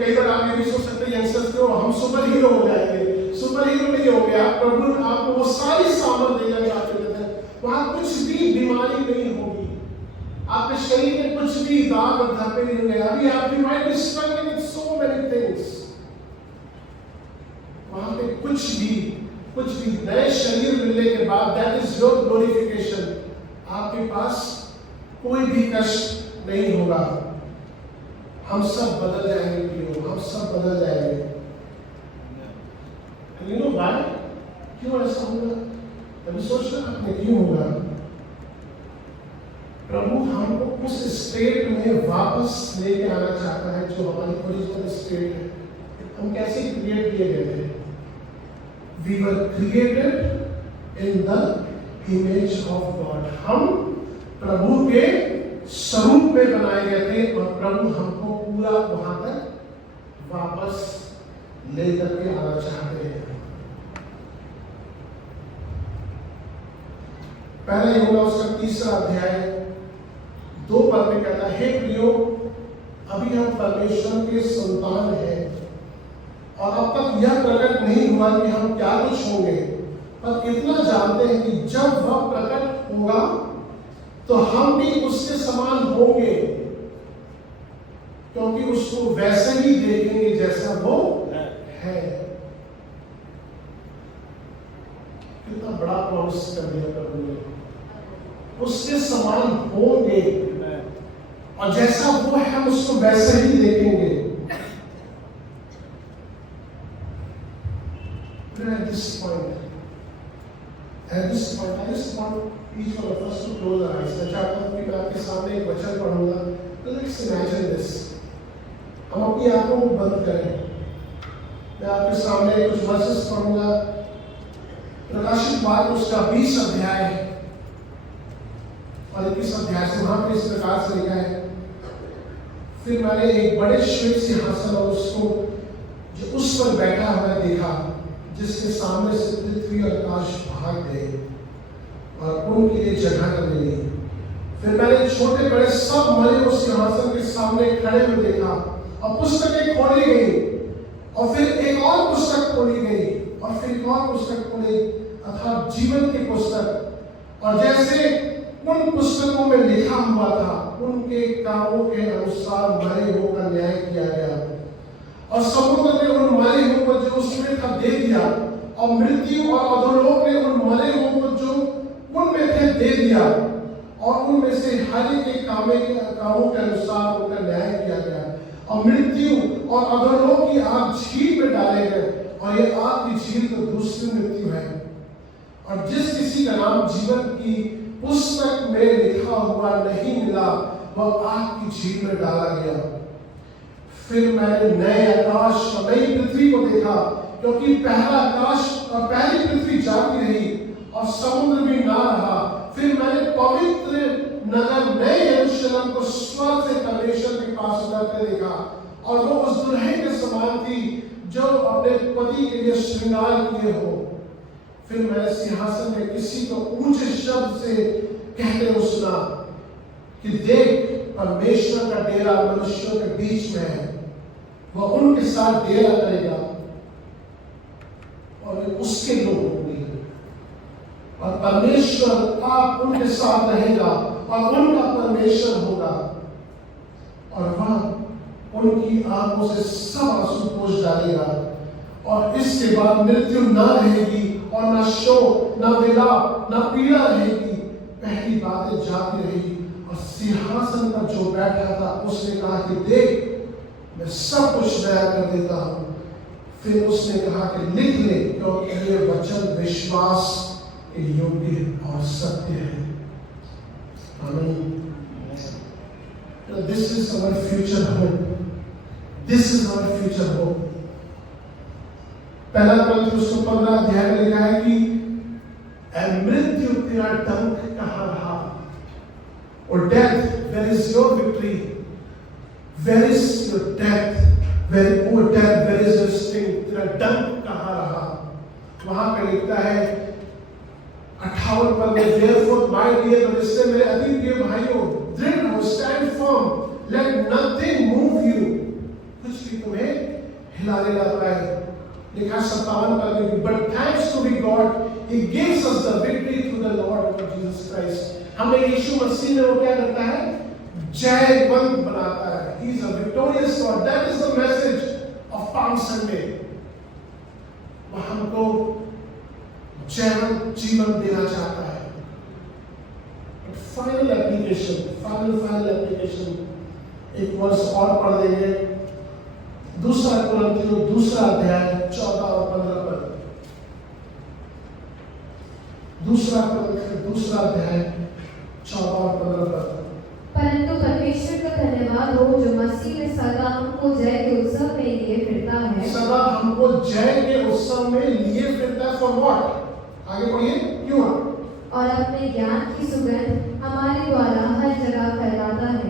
कई बार आप ये भी सोच सकते हैं यंगस्टर्स को हम सुपर हीरो हो जाएंगे। सुपर हीरो नहीं हो गया, प्रभु आपको वो सारी सामर्थ्य देगा जो आप चाहते हैं। वहां कुछ भी बीमारी नहीं होगी, आपके शरीर में कुछ भी दाग और धब्बे नहीं होंगे। अभी आपकी mind is struggling with so many things, वहां पे कुछ भी नए शरीर मिलने के बाद दैट इज योर ग्लोरिफिकेशन। आपके पास कोई भी कष्ट नहीं होगा, हम सब बदल जाएंगे प्रियो, हम सब बदल जाएंगे। You know why? क्यों ऐसा होगा? कभी सोचना आपने क्यों होगा? प्रभु हमको उस स्टेट में वापस लेके आना चाहता है जो हमारी ओरिजिनल स्टेट है। हम कैसे क्रिएट किए गए थे? We were created in the image of God। हम प्रभु के स्वरूप में बनाए गए थे और प्रभु हमको पूरा वहां तक वापस लेकर के आना चाहते हैं। पहला यूहन्ना उसका 3रा अध्याय 2 पद में कहता है, हे प्रियो, अभी हम परमेश्वर के संतान हैं और अब तक यह प्रकट नहीं हुआ कि हम क्या कुछ होंगे, पर इतना जानते हैं कि जब वह प्रकट होगा तो हम भी उसके समान होंगे, क्योंकि उसको वैसे ही देखेंगे जैसा वो है। कितना बड़ा प्रॉमिस कर दिया प्रभु ने, उसके समान होंगे और जैसा वो है हम उसको वैसे ही देखेंगे। At this point, I just want each one of us to close our eyes। मैं चाहता हूँ कि मैं आपके सामने एक वचन पढ़ूंगा, तो let's imagine this। हम अपनी आंखों को बंद करें, मैं आपके सामने कुछ वर्सेस पढ़ूंगा। प्रकाशित वाक्य उसका 20 अध्याय और 21 अध्याय से, वहां पे इस प्रकार से लिखा है, फिर मैंने एक बड़े श्वेत सिंहासन और उसको जो उस पर बैठा हुआ देखा, जिसके सामने से पृथ्वी और आकाश भाग गए और उनके लिए जगह न मिली। फिर मैंने छोटे बड़े सब मरे उस सिंहासन के सामने खड़े हुए देखा और पुस्तकें खोली गई और फिर एक और पुस्तक खोली गई और फिर एक और पुस्तक खोली, अर्थात जीवन की पुस्तक। और जैसे उन पुस्तकों में लिखा हुआ था, उनके कामों के अनुसार मरे होकर न्याय किया गया और समुद्र ने उन मरे हुओं को जो उसमें था दे दिया और मृत्यु और अधोलोक ने उन मरे हुओं को जो उनमें थे दे दिया और उनमें से हर एक के कामों के अनुसार उनका न्याय किया गया और मृत्यु और अधोलोक की आग झील में डाले गए और ये आग की झील तो दूसरी मृत्यु है। और जिस किसी का नाम जीवन की पुस्तक में लिखा हुआ नहीं मिला, वह आग की झील में डाला गया। फिर मैंने नए आकाश और नई पृथ्वी को देखा, क्योंकि पहला आकाश और पहली पृथ्वी जाती रही और समुद्र भी ना रहा। फिर मैंने पवित्र नगर नए यरूशलेम को स्वर्ग से परमेश्वर के पास उतरते देखा और वो उस दुल्हन के समान थी जो अपने पति के लिए श्रृंगार किए हो। फिर मैंने सिंहासन में किसी को ऊंचे शब्द से कहते हुए सुना कि देख, परमेश्वर का डेरा मनुष्यों के बीच में है, वह उनके साथ डेरा करेगा और वे उसके लोग होंगे और परमेश्वर उनके साथ रहेगा और उनका परमेश्वर होगा और वह उनकी आंखों से सब आंसू पोंछ डालेगा, और इसके बाद मृत्यु न रहेगी और ना शोक, ना विलाप, ना पीड़ा रहेगी। पहली बातें जाती रही। और सिंहासन पर जो बैठा था उसने कहा कि देख, मैं सब कुछ नया कर देता हूं। फिर उसने कहा कि लिख ले, क्योंकि ये वचन विश्वास के योग्य और सत्य है। आमीन। This is our future hope. This is our future hope. पहला कोरिन्थियों 15 अध्याय में लिखा है कि मृत्यु तेरा डंक कहाँ रहा, और death, where is your victory? Where is your death? Oh death, where is your sting? तेरा डंक कहाँ रहा? वहां पे लिखता है 58 पद में, therefore my dear brothers, इससे मेरे अति प्रिय भाइयों, दृढ़ हो, stand firm, let nothing move you. कुछ भी तुम्हें हिलाने ना पाए। लिखा 57 पद में, but thanks to be God, He gives us the victory through the Lord Jesus Christ. हमें यीशु मसीह में वो क्या करता है? जयवंत बनाता है। He is a victorious God. That is the message of Palm Sunday. वह हमको जयवंत जीवन देना चाहता है। फाइनल एप्लीकेशन, एक वर्ष और पढ़ देंगे। दूसरा कोरिन्थियों 2 अध्याय 14 और 15 पद। दूसरा कोरिन्थियों 2 अध्याय 14 और 15 पद। परंतु परमेश्वर का धन्यवाद हो जो मसीह में सदा हमको जय के उत्सव में लिए फिरता है। सदा हमको जय के उत्सव में लिए फिरता है। For what? आगे पढ़िए, क्यों? और अपने ज्ञान की सुगंध हमारे द्वारा हर जगह फैलाता है,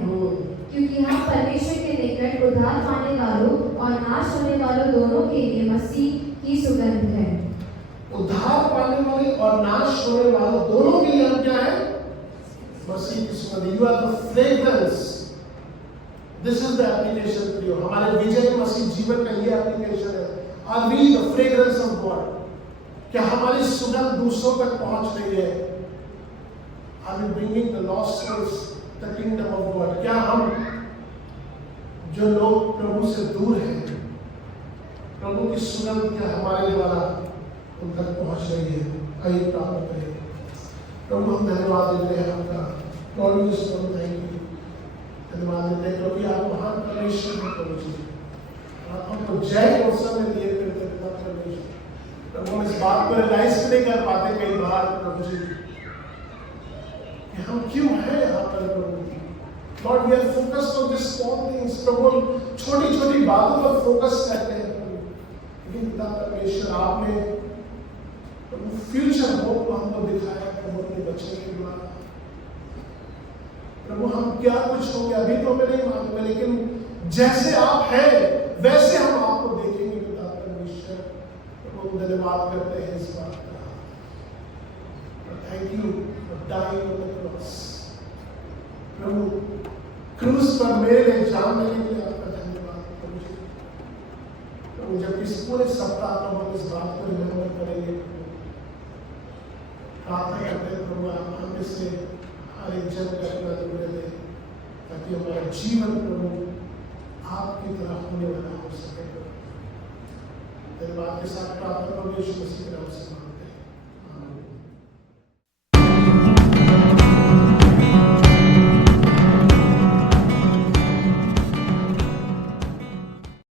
क्योंकि हम परमेश्वर के निकट उद्धार पाने वालों और नाश होने वालों दोनों के लिए मसीह की सुगंध है। उद्धार पाने वाले और नाश होने वालों दोनों के लिए हम क्या है? मसीह की सुगंध। You are the fragrance. This is the application for you. हमारे विजय मसीह जीवन का ये एप्लीकेशन है। Are we the fragrance of God? क्या हमारी सुगंध दूसरों तक पहुंच रही है? Are we bringing the lost souls the kingdom of God? क्या हम, जो लोग प्रभु से दूर हैं, प्रभु की सुगंध क्या हमारे द्वारा उन तक पहुंच रही है? आइए प्रार्थना करें। प्रभु हम धन्यवाद देते हैं आपका। Lord we just want to thank you. धन्यवाद देते हैं क्योंकि आप महान परमेश्वर हैं प्रभु जी। आप हमको जय के उत्सव में लिए फिरते हैं परमेश्वर। प्रभु हम इस बात को रियलाइज नहीं कर पाते कई बार प्रभु जी कि हम क्यों हैं यहाँ पर प्रभु। Lord we are focused on this small things. प्रभु छोटी छोटी बातों पर फोकस करते हैं प्रभु, लेकिन पिता परमेश्वर आपने प्रभु फ्यूचर होप को हमको दिखाया प्रभु अपने बच्चे के द्वारा। प्रभु हम क्या कुछ होंगे अभी तो हमें नहीं मालूम है, लेकिन जैसे आप हैं वैसे हम आपको देखेंगे पिता परमेश्वर। प्रभु धन्यवाद करते हैं इस बात का। Thank you for dying on the cross. प्रभु क्रूस पर मेरे लिए जान देने के लिए आपका धन्यवाद प्रभु जी। प्रभु जब इस पूरे सप्ताह को हम इस बात को रिमेंबर करेंगे, प्रार्थना करते हैं प्रभु आप हमें से हर एक जन का अपना जोड़े दे, ताकि हमारा जीवन प्रभु आपकी तरह होने वाला हो सके। धन्यवाद के साथ प्रार्थना प्रभु यीशु मसीह के नाम से।